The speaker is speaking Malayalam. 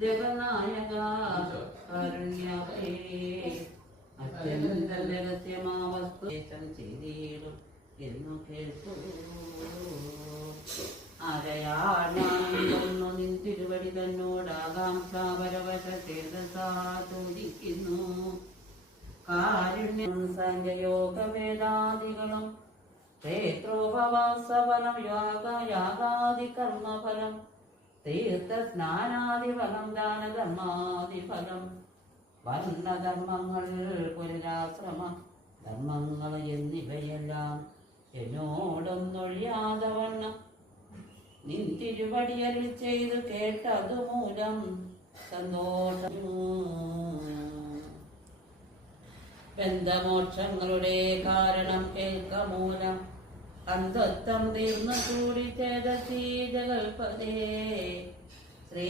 ജഗനായക കാരുണ്യവേ അത്യന്ത രഹസ്യമാവസ്തു ചെയ്തിടും എന്നു കേൾക്കൂ. ആരയാണു നിൻ തിരുവടി തന്നോടാകാംക്ഷാപരവശേതസാദിക്കുന്നു. കാരുണ്യം സംഖ്യയോഗവേദാദികളും ക്ഷേത്രോപവാസഫലം യാഗാദി കർമ്മഫലം തീർത്ഥസ്നാനാദിഫലം ദാനധർമാദിഫലം വർണ്ണധർമ്മങ്ങൾ പുനരാശ്രമ ധർമ്മങ്ങൾ എന്നിവയെല്ലാം എന്നോടൊന്നൊഴിയാതെ വണ്ണം നിൻ തിരുവടിയലിൽ ചെയ്തു കേട്ടതുമൂലം സന്തോഷം. ബന്ധമോക്ഷങ്ങളുടെ കാരണം കേൾക്കമൂലം അന്ധത്വം തീർന്നു കൂടി ചേതസീ ജഗൽപദേ ശ്രീ